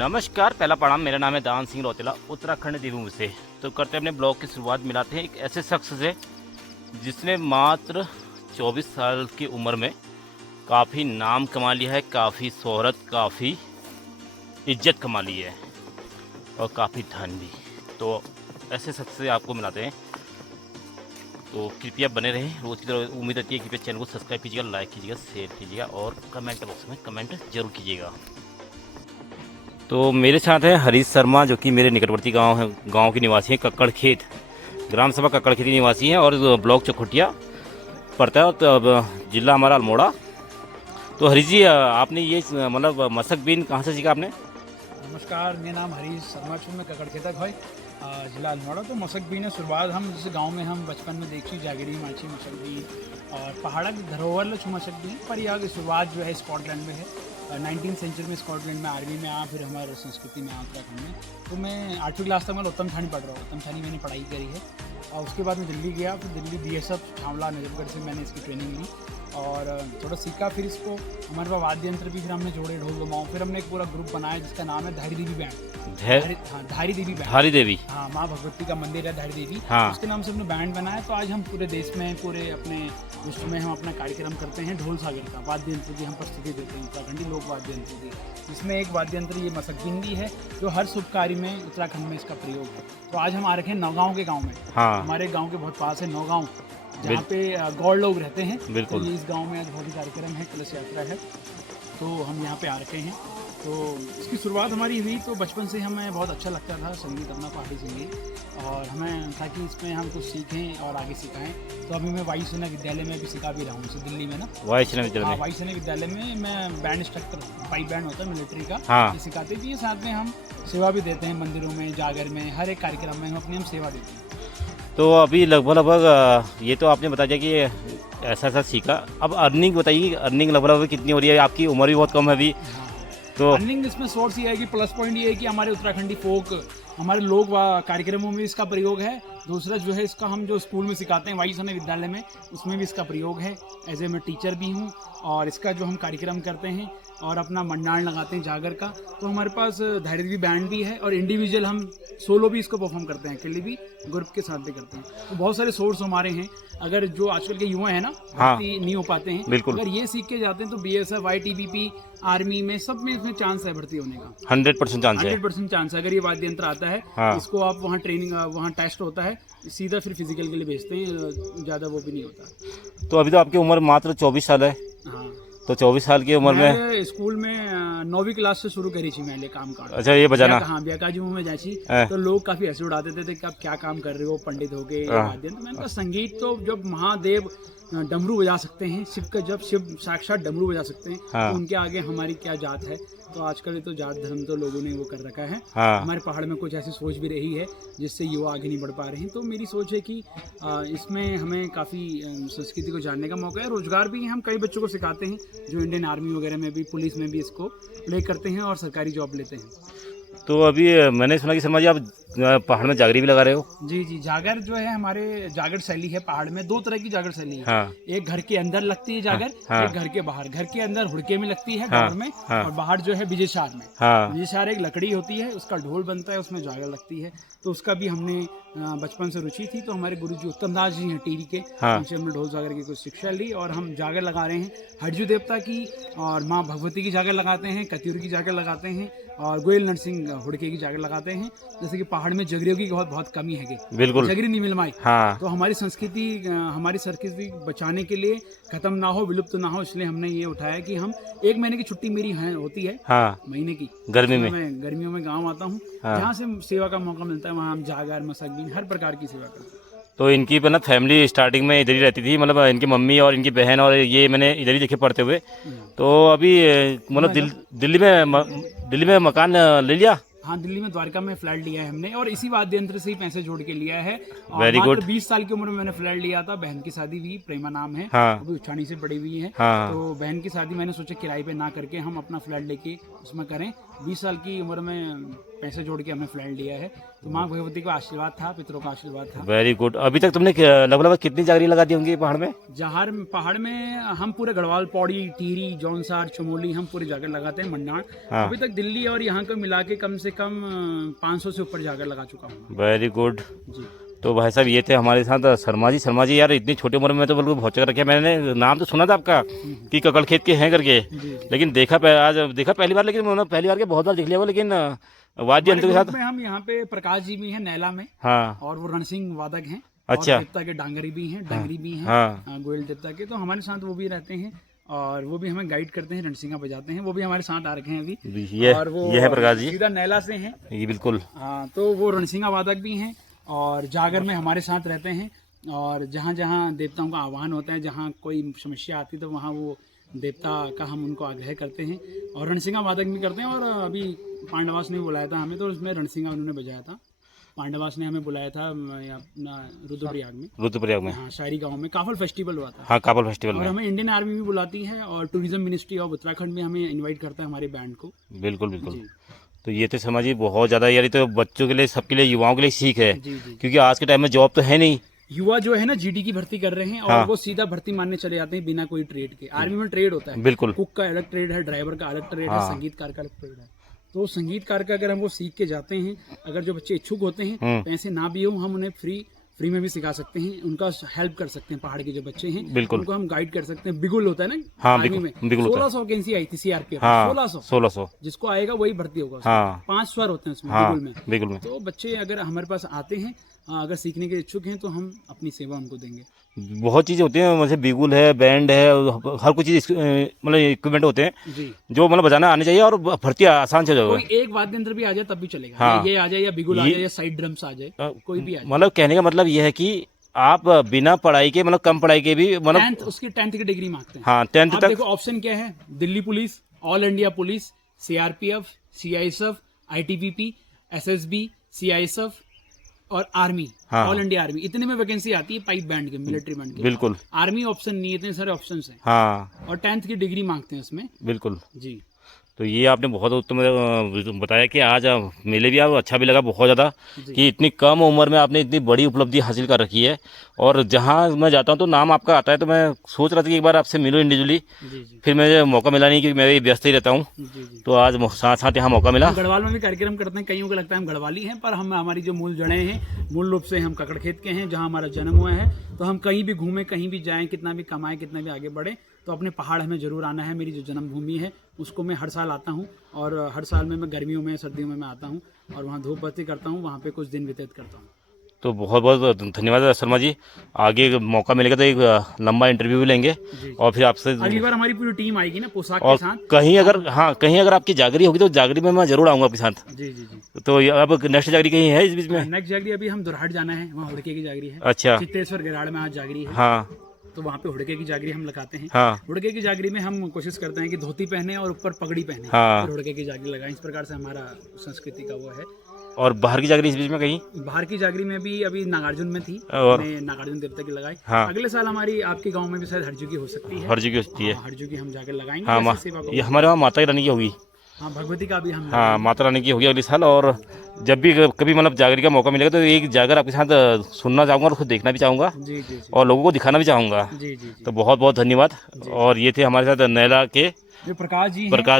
नमस्कार, पहला प्रणाम। मेरा नाम है दान सिंह रौतेला, उत्तराखंड देवभूमि से। तो करते हैं अपने ब्लॉग की शुरुआत। मिलाते हैं एक ऐसे शख्स से जिसने मात्र 24 साल की उम्र में काफ़ी नाम कमा लिया है, काफ़ी शोहरत, काफ़ी इज्जत कमा ली है और काफ़ी धन भी। तो ऐसे शख्स से आपको मिलाते हैं। तो कृपया बने रहें। रोज़ की तरह उम्मीद रहती है। कृपया चैनल को सब्सक्राइब कीजिएगा, लाइक कीजिएगा, शेयर कीजिएगा और कमेंट बॉक्स में कमेंट जरूर कीजिएगा। तो मेरे साथ है हरीश शर्मा, जो कि मेरे निकटवर्ती गांव के निवासी हैं। कक्कड़ खेत, ग्राम सभा कक्कड़ खेत के निवासी हैं और ब्लॉक चौखुटिया पड़ता है। तो अब जिला हमारा अल्मोड़ा। तो हरीश जी, आपने ये मतलब मशक बीन कहाँ से सीखा आपने? नमस्कार, मेरा नाम हरीश शर्मा छू, मैं कक्कड़ खेतक भाई, जिला अल्मोड़ा। तो मशक बीन है शुरुआत हम जैसे गांव में हम बचपन में देखी जागड़ी माची मशक बीन और पहाड़ा की धरोहर छू मशक बीन। पर यहाँ की शुरुआत जो है स्कॉटलैंड में है। 19वीं सेंचुरी में स्कॉटलैंड में आर्मी में आया, फिर हमारे संस्कृति में आया उत्तराखंड में। तो मैं 8वीं क्लास तक मैं उत्तम थानी पढ़ रहा हूँ। उत्तम थानी मैंने पढ़ाई करी है और उसके बाद मैं दिल्ली गया। फिर दिल्ली BSF छावला नजफगढ़ से मैंने इसकी ट्रेनिंग ली और थोड़ा सीखा। फिर इसको हमारे पास वाद्य यंत्र भी फिर हमने जोड़े, ढोल दमाऊँ। फिर हमने एक पूरा ग्रुप बनाया जिसका नाम है धारी देवी बैंड। हाँ, धारी देवी बैंड। धारी देवी, हाँ, माँ भगवती का मंदिर है धारी देवी। हाँ। उसके नाम से हमने बैंड बनाया। तो आज हम पूरे देश में, पूरे अपने विश्व में हम अपना कार्यक्रम करते हैं ढोल सागर का। वाद्य यंत्र की हम प्रस्तुति देते हैं, उत्तराखंडी लोक वाद्य यंत्र की। इसमें एक वाद्य यंत्र ये मशक बीन भी है जो हर शुभ कार्य में उत्तराखंड में इसका प्रयोग है। तो आज हम आ रखे हैं नौगांव के गाँव में। हाँ। हमारे गाँव के बहुत पास है नौगांव, जहाँ पे गौड़ लोग रहते हैं। बिल्कुल। तो इस गांव में आज भव्य कार्यक्रम है, कलश यात्रा है। तो हम यहाँ पे आ रखे हैं। तो इसकी शुरुआत हमारी हुई तो बचपन से हमें बहुत अच्छा लगता था संगीत, अपना पहाड़ी संगीत, और हमें था कि इसमें हम कुछ सीखें और आगे सिखाएं। तो अभी मैं वायुसेना विद्यालय में भी सिखा भी रहा हूँ, दिल्ली में ना। वायुसेना विद्यालय हाँ, में? वायुसेना विद्यालय में मैं बैंड इंस्ट्रक्टर, पाइप बैंड होता है मिलिट्री का। हाँ। ये सिखाते भी, साथ में हम सेवा भी देते हैं मंदिरों में, जागर में, हर एक कार्यक्रम में हम अपनी सेवा देते हैं। तो अभी लगभग ये तो आपने बता दिया कि ऐसा सीखा। अब अर्निंग बताइए, अर्निंग लगभग कितनी हो रही है? आपकी उम्र भी बहुत कम है अभी। तो अर्निंग इसमें सोर्स ये है कि प्लस पॉइंट ये है कि हमारे उत्तराखंडी फोक, हमारे लोक कार्यक्रमों में इसका प्रयोग है। दूसरा जो है इसका हम जो स्कूल में सिखाते हैं वायुसेना विद्यालय में, उसमें भी इसका प्रयोग है। एज ए मैं टीचर भी हूँ और इसका जो हम कार्यक्रम करते हैं और अपना मंडाण लगाते हैं जागर का। तो हमारे पास धारी देवी बैंड भी है और इंडिविजुअल हम सोलो भी इसको परफॉर्म करते हैं, अकेले भी, ग्रुप के साथ भी करते हैं। तो बहुत सारे सोर्स हमारे हैं। अगर जो आजकल के युवा है ना, हाँ, नहीं हो पाते हैं, बिल्कुल। अगर ये सीख के जाते हैं तो BSF, ITBP, आर्मी में, सब में इसमें चांस है भर्ती होने का। 100% चांस है। 100% चांस है। अगर ये वाद्य यंत्र आता है, हाँ। इसको आप वहाँ ट्रेनिंग, वहाँ टेस्ट होता है, सीधा फिर फिजिकल के लिए भेजते हैं, ज़्यादा वो भी नहीं होता। तो अभी तो आपकी उम्र मात्र 24 साल है। हाँ, तो 24 साल की उम्र में मैं स्कूल में 9वीं क्लास से शुरू करी थी मैंने काम काज। अच्छा, ये बजाना? हाँ, ब्याकाजी मुँह में जाची। हाँ। तो लोग काफी हंसी उड़ाते थे कि आप क्या काम कर रहे हो, पंडित हो गए, वाद्य यंत्र। मैंने कहा संगीत तो जब महादेव डमरू बजा सकते हैं, जब शिव साक्षात डमरू बजा सकते हैं, हाँ। तो उनके आगे हमारी क्या जात है। तो आजकल तो जात धर्म तो लोगों ने वो कर रखा है। हाँ। हमारे पहाड़ में कुछ ऐसी सोच भी रही है जिससे युवा आगे नहीं बढ़ पा रहे हैं। तो मेरी सोच है कि इसमें हमें काफ़ी संस्कृति को जानने का मौका है। रोजगार भी हम कई बच्चों को सिखाते हैं जो इंडियन आर्मी वगैरह में भी, पुलिस में भी इसको प्ले करते हैं और सरकारी जॉब लेते हैं। तो अभी मैंने सुना कि शर्मा जी आप पहाड़ में जागरी भी लगा रहे हो? जी जी, जागर जो है हमारे जागर शैली है पहाड़ में। 2 तरह की जागर शैली है। हाँ। एक घर के अंदर लगती है जागर, हाँ। एक घर के बाहर। घर के अंदर हुड़के में लगती है, हाँ। गौर में, हाँ। और बाहर जो है विजयशार में। हाँ। विजयशार एक लकड़ी होती है, उसका ढोल बनता है, उसमें जागर लगती है। तो उसका भी हमने बचपन से रुचि थी। तो हमारे गुरुजी उत्तम दास जी हैं टीरी के, हाँ। उनसे हमने ढोल जागर की कुछ शिक्षा ली और हम जागर लगा रहे हैं हरजू देवता की, और माँ भगवती की जागर लगाते हैं, कतियूर की जागर लगाते हैं, और गोयल नरसिंह हुड़के की जागर लगाते हैं। जैसे कि पहाड़ में जगरियों की बहुत कमी है, बिल्कुल, जगरी नहीं मिल पाई। हाँ। तो हमारी संस्कृति बचाने के लिए, खत्म ना हो, विलुप्त ना हो, इसलिए हमने ये उठाया कि हम 1 महीने की छुट्टी मेरी होती है। हाँ। महीने की गर्मी में? मैं गर्मियों में गाँव आता हूँ। हाँ। जहाँ से सेवा का मौका मिलता है वहाँ हम जागर, मशक बीन, हर प्रकार की सेवा करते हैं। तो इनकी मतलब फैमिली स्टार्टिंग में इधर ही रहती थी, मतलब इनकी मम्मी और इनकी बहन और ये मैंने इधर ही देखे पढ़ते हुए। तो अभी मतलब दिल्ली में मकान ले लिया? हाँ, दिल्ली में द्वारका में फ्लैट लिया है हमने, और इसी वाद्य यंत्र से ही पैसे जोड़ के लिया है। Very good. 20 साल की उम्र में मैंने फ्लैट लिया था। बहन की शादी हुई, प्रेमा नाम है। हाँ। अभी उच्चानी से बड़ी हुई है। हाँ। तो बहन की शादी मैंने सोचा किराए पे ना करके हम अपना फ्लैट लेके उसमें करें, 20 साल की उम्र में पैसे जोड़ के हमने फ्लैट लिया है। तो माँ भगवती का आशीर्वाद था, पितरों का आशीर्वाद था। Very good. अभी तक तुमने लगभग कितनी जागरी लगा दी होंगी पहाड़ में? जहार पहाड़ में हम पूरे गढ़वाल, पौड़ी, टिहरी, जौनसार, चमोली हम पूरे जाकर लगाते हैं, मंडाण। हाँ। अभी तक दिल्ली और यहाँ को मिला के कम से कम 500 से ऊपर जाकर लगा चुका हूँ। Very good. जी। तो भाई साहब ये थे हमारे साथ शर्मा जी। शर्मा जी यार इतनी छोटी उम्र में तो बिल्कुल बहुत चक्कर रखे। मैंने नाम तो सुना था आपका कि ककड़ खेत के हैं करके, लेकिन आज देखा पहली बार। लेकिन मैंने पहली बार के बहुत बार देख लिया वो, लेकिन वाद्य यंत्र के साथ में हम यहाँ पे प्रकाश जी भी हैं नैला में। हाँ। और वो रणसिंह वादक हैं। अच्छा। और देवता के डांगरी भी हैं, डंगरी भी हैं। हाँ। गोयल देवता के, तो हमारे साथ वो भी रहते हैं और वो भी हमें गाइड करते हैं, रणसिंगा बजाते हैं। वो भी हमारे साथ आ रखे हैं अभी। ये और वो ये है प्रकाश जी, सीधा नैला से हैं। ये बिल्कुल। हाँ, तो वो रणसिंगा वादक भी हैं और जागर में हमारे साथ रहते हैं। और जहाँ जहाँ देवताओं का आह्वान होता है, जहाँ कोई समस्या आती है, तो वहाँ वो देवता का हम उनको आग्रह करते हैं और रणसिंगा वादक भी करते हैं। और अभी पांडवास ने बुलाया था हमें, तो उसमें रणसिंगा उन्होंने बजाया था। पांडवास ने हमें बुलाया था अपना रुद्रप्रयाग में। हाँ, शायरी गांव में काफल फेस्टिवल हुआ था। हाँ, काफल फेस्टिवल और में हमें इंडियन आर्मी भी बुलाती है और टूरिज्म मिनिस्ट्री ऑफ उत्तराखंड में हमें इनवाइट करता है हमारे बैंड को। बिल्कुल बिल्कुल। तो ये तो समझिए बहुत ज़्यादा यार, ये तो बच्चों के लिए, सबके लिए, युवाओं के लिए सीख है। क्योंकि आज के टाइम में जॉब तो है नहीं। युवा जो है ना जीडी की भर्ती कर रहे हैं और वो सीधा भर्ती मानने चले जाते हैं बिना कोई ट्रेड के। आर्मी में ट्रेड होता है। बिल्कुल। कुक का अलग ट्रेड है, ड्राइवर का अलग ट्रेड है, संगीतकार का अलग ट्रेड है। तो संगीतकार का अगर हम वो सीख के जाते हैं, अगर जो बच्चे इच्छुक होते हैं, पैसे ना भी हो, हम उन्हें फ्री में भी सिखा सकते हैं, उनका हेल्प कर सकते हैं। पहाड़ के जो बच्चे हैं उनको हम गाइड कर सकते हैं। बिगुल होता है ना। हाँ, आर्मी में 1600 वैकेंसी आई थी सीआरपीएफ। 1600 जिसको आएगा वही भर्ती होगा। 5 स्वर होते हैं उसमें बिगुल में। तो बच्चे अगर हमारे पास आते हैं, अगर सीखने के इच्छुक हैं, तो हम अपनी सेवा उनको देंगे। बहुत चीज़ें होती हैं, जैसे बिगुल है, बैंड है, हर कुछ चीज़ मतलब इक्विपमेंट होते हैं जी, जो मतलब बजाना आने चाहिए और भर्ती आसान से हो जाएगा। कोई एक वाद्य यंत्र भी आ जाए तब भी चलेगा। हाँ। ये आ जाए या बिगुल आ जाए या साइड ड्रम्स आ जाए, कोई भी आ जाए। मतलब कहने का मतलब यह है कि आप बिना पढ़ाई के, मतलब कम पढ़ाई के भी, मतलब उसकी 10th की डिग्री मांगते हैं। हाँ, 10th तक। देखो ऑप्शन क्या है, Delhi police, all India police, CRPF, CISF, ITBP, SSB, CISF और आर्मी। ऑल इंडिया आर्मी, इतने में वैकेंसी आती है पाइप बैंड के, मिलिट्री बैंड के। बिल्कुल। आर्मी ऑप्शन नहीं है, इतने सारे ऑप्शंस हैं। हाँ। और 10th की डिग्री मांगते हैं उसमें। बिल्कुल जी। तो ये आपने बहुत उत्तम बताया कि आज मेले भी आप अच्छा भी लगा बहुत ज़्यादा कि इतनी कम उम्र में आपने इतनी बड़ी उपलब्धि हासिल कर रखी है। और जहाँ मैं जाता हूँ तो नाम आपका आता है, तो मैं सोच रहा था कि एक बार आपसे मिलूँ इंडिविजुअली। फिर मुझे मौका मिला नहीं, क्योंकि मैं भी व्यस्त ही रहता हूँ। तो आज साथ साथ यहाँ मौका मिला। गढ़वाल में भी कार्यक्रम करते हैं, कईयों को लगता है हम गढ़वाली हैं, पर हम, हमारी जो मूल जड़ें हैं, मूल रूप से हम ककड़ खेत के हैं, जहाँ हमारा जन्म हुआ है। तो हम कहीं भी घूमें, कहीं भी जाएं, कितना भी कमाएं, कितना भी आगे बढ़े, तो अपने पहाड़ हमें जरूर आना है। मेरी जो जन्मभूमि है उसको मैं हर साल आता हूँ और हर साल में मैं गर्मियों में, सर्दियों में मैं आता हूँ और वहाँ धूप बत्ती करता हूँ, वहाँ पे कुछ दिन व्यतीत करता हूँ। तो बहुत बहुत धन्यवाद शर्मा जी। आगे मौका मिलेगा तो एक लंबा इंटरव्यू भी लेंगे और फिर आपसे अगली बार हमारी पूरी टीम आएगी ना पोशाक के साथ। कहीं अगर आपकी जागरी होगी तो जागरी में मैं जरूर आऊँगा आपके साथ। जी। तो अब नेक्स्ट जागरी कहीं है इस बीच में? नेक्स्ट जागरी अभी हम दुरहाट जाना है, वहाँ हुड़के की जागरी है। अच्छा। चित्तेश्वर गिराड़ में आज जागरी है। हाँ, तो वहाँ पे हुड़के की जागरी हम लगाते हैं। हाँ। हुड़के की जागरी में हम कोशिश करते हैं कि धोती पहने और ऊपर पगड़ी पहने। हाँ। फिर हुड़के की जागरी लगाएं। इस प्रकार से हमारा संस्कृति का वो है। और बाहर की जागरी इस बीच में कहीं? बाहर की जागरी में भी अभी नागार्जुन में थी और नागार्जुन देवता की लगाई। हाँ। अगले साल हमारी आपके गांव में भी शायद हरजू की हो सकती है। हरजू की होती है। हरजू की हम जाकर लगाएंगे। हाँ, ये हमारे वहाँ माता रानी की होगी। हाँ, भगवती का भी हम। हाँ, माता रानी की होगी अगले साल। और जब भी कभी मतलब जागरी का मौका मिलेगा तो एक जागर आपके साथ सुनना चाहूँगा और उसको देखना भी चाहूँगा। जी। और लोगों को दिखाना भी चाहूँगा। जी। तो बहुत बहुत धन्यवाद। और ये थे हमारे साथ नैला के जो प्रकाश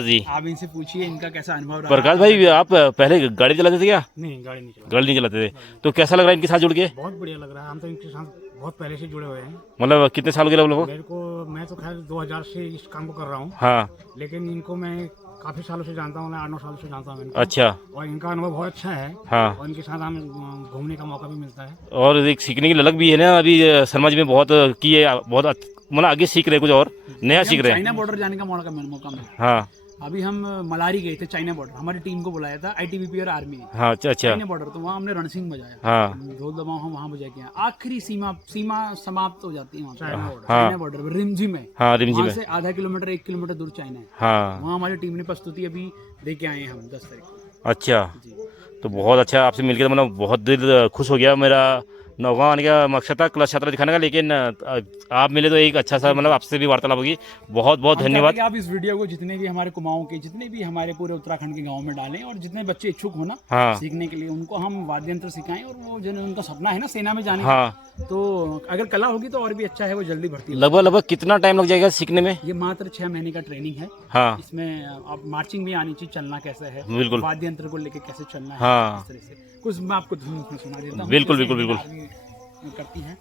जी। आप इनसे पूछिए इनका कैसा अनुभव रहा। प्रकाश भाई, आप पहले गाड़ी चलाते थे क्या? नहीं, गाड़ी नहीं चलाते थे। तो कैसा लग रहा है इनके साथ जुड़ के? बहुत बढ़िया लग रहा है। हम तो इनके साथ बहुत पहले से जुड़े हुए हैं। मतलब कितने साल हो गए लोगों को? मैं तो खैर 2000 से इस काम को कर रहा हूँ। हाँ। लेकिन इनको मैं काफी सालों से जानता हूँ, मैं 8-9 सालों से जानता हूँ। अच्छा। और इनका अनुभव बहुत अच्छा है। हाँ। और इनके साथ हमें घूमने का मौका भी मिलता है। और एक सीखने की ललक भी है ना। अभी शर्मा जी में बहुत की है, बहुत मतलब आगे सीख रहे, कुछ और नया सीख रहे हैं। चाइना बॉर्डर जाने का मौका मिला। हाँ। अभी हम मलारी गए थे, चाइना बॉर्डर। हमारी टीम को बुलाया था आईटीबीपी और आर्मी ने। हाँ, अच्छा। चाइना बॉर्डर, तो वहाँ हमने रणसिंह बजाया। हाँ। ढोल दबाव हम वहाँ बजा के आखिरी सीमा समाप्त हो जाती है चाइना बॉर्डर रिमझिम में। हाँ, रिमझिम में से आधा किलोमीटर 1 किलोमीटर दूर चाइना है। हाँ। वहाँ हमारी टीम ने प्रस्तुति अभी दे के आए हैं हम 10 तारीख को। अच्छा। तो बहुत अच्छा आपसे मिलकर मतलब बहुत दिल खुश हो गया मेरा। नौगांव आने का मकसद था क्लच छात्रा दिखाने का, लेकिन आप मिले तो एक अच्छा सा मतलब आपसे भी वार्तालाप होगी। बहुत बहुत हम चाहते हैं धन्यवाद। कि आप इस वीडियो को जितने भी हमारे कुमाऊं के, जितने भी हमारे पूरे उत्तराखंड के गांव में डालें, और जितने बच्चे इच्छुक हो ना हाँ सीखने के लिए, उनको हम वाद्य यंत्र सिखाएं। और वो जो उनका सपना है ना सेना में जाने का, हाँ। तो अगर कला होगी तो और भी अच्छा है, वो जल्दी भर्ती हो। लगभग लगभग कितना टाइम लग जाएगा सीखने में? ये मात्र 6 महीने का ट्रेनिंग है। हाँ इसमें अब मार्चिंग भी आनी चाहिए, चलना कैसे है, बिल्कुल। वाद्य यंत्र को लेके कैसे चलना है, हाँ इस तरह से कुछ मैं आपको धुन उसमें सुना देता हूँ। बिल्कुल जैसे बिल्कुल बिल्कुल। आर्मी करती है।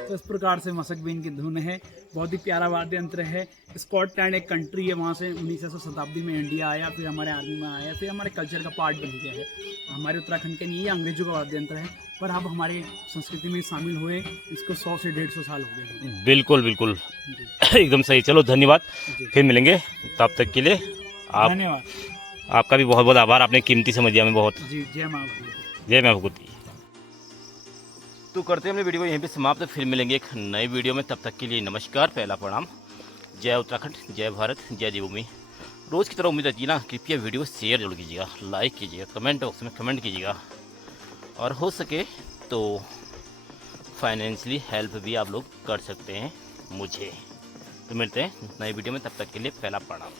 तो इस प्रकार से मसक बीन की धुन है। बहुत ही प्यारा वाद्य यंत्र है। स्कॉटलैंड एक कंट्री है, वहाँ से 19वीं शताब्दी में इंडिया आया, फिर हमारे आर्मी में आया, फिर हमारे कल्चर का पार्ट बन गया है। हमारे उत्तराखंड के नहीं, ये अंग्रेजों का वाद्य यंत्र है, पर अब हमारे संस्कृति में शामिल हुए इसको 100 से 150 साल हो गए हैं। बिल्कुल बिल्कुल जी एकदम सही। चलो धन्यवाद, जी, फिर मिलेंगे। तब तक के लिए आप, धन्यवाद। आपका भी बहुत बहुत आभार, आपने कीमती समय दिया हमें बहुत। जी, जय माँ भगवती। जय मां भगवती। तो करते हैं अपनी वीडियो को यहीं पे समाप्त, फिर मिलेंगे एक नई वीडियो में। तब तक के लिए नमस्कार, पहला प्रणाम। जय उत्तराखंड, जय भारत, जय देवभूमि। रोज़ की तरह उम्मीद रहती है ना, कृपया वीडियो शेयर जरूर कीजिएगा, लाइक कीजिएगा, कमेंट बॉक्स में कमेंट कीजिएगा, और हो सके तो फाइनेंशियली हेल्प भी आप लोग कर सकते हैं मुझे। तो मिलते हैं नई वीडियो में, तब तक के लिए पहला प्रणाम।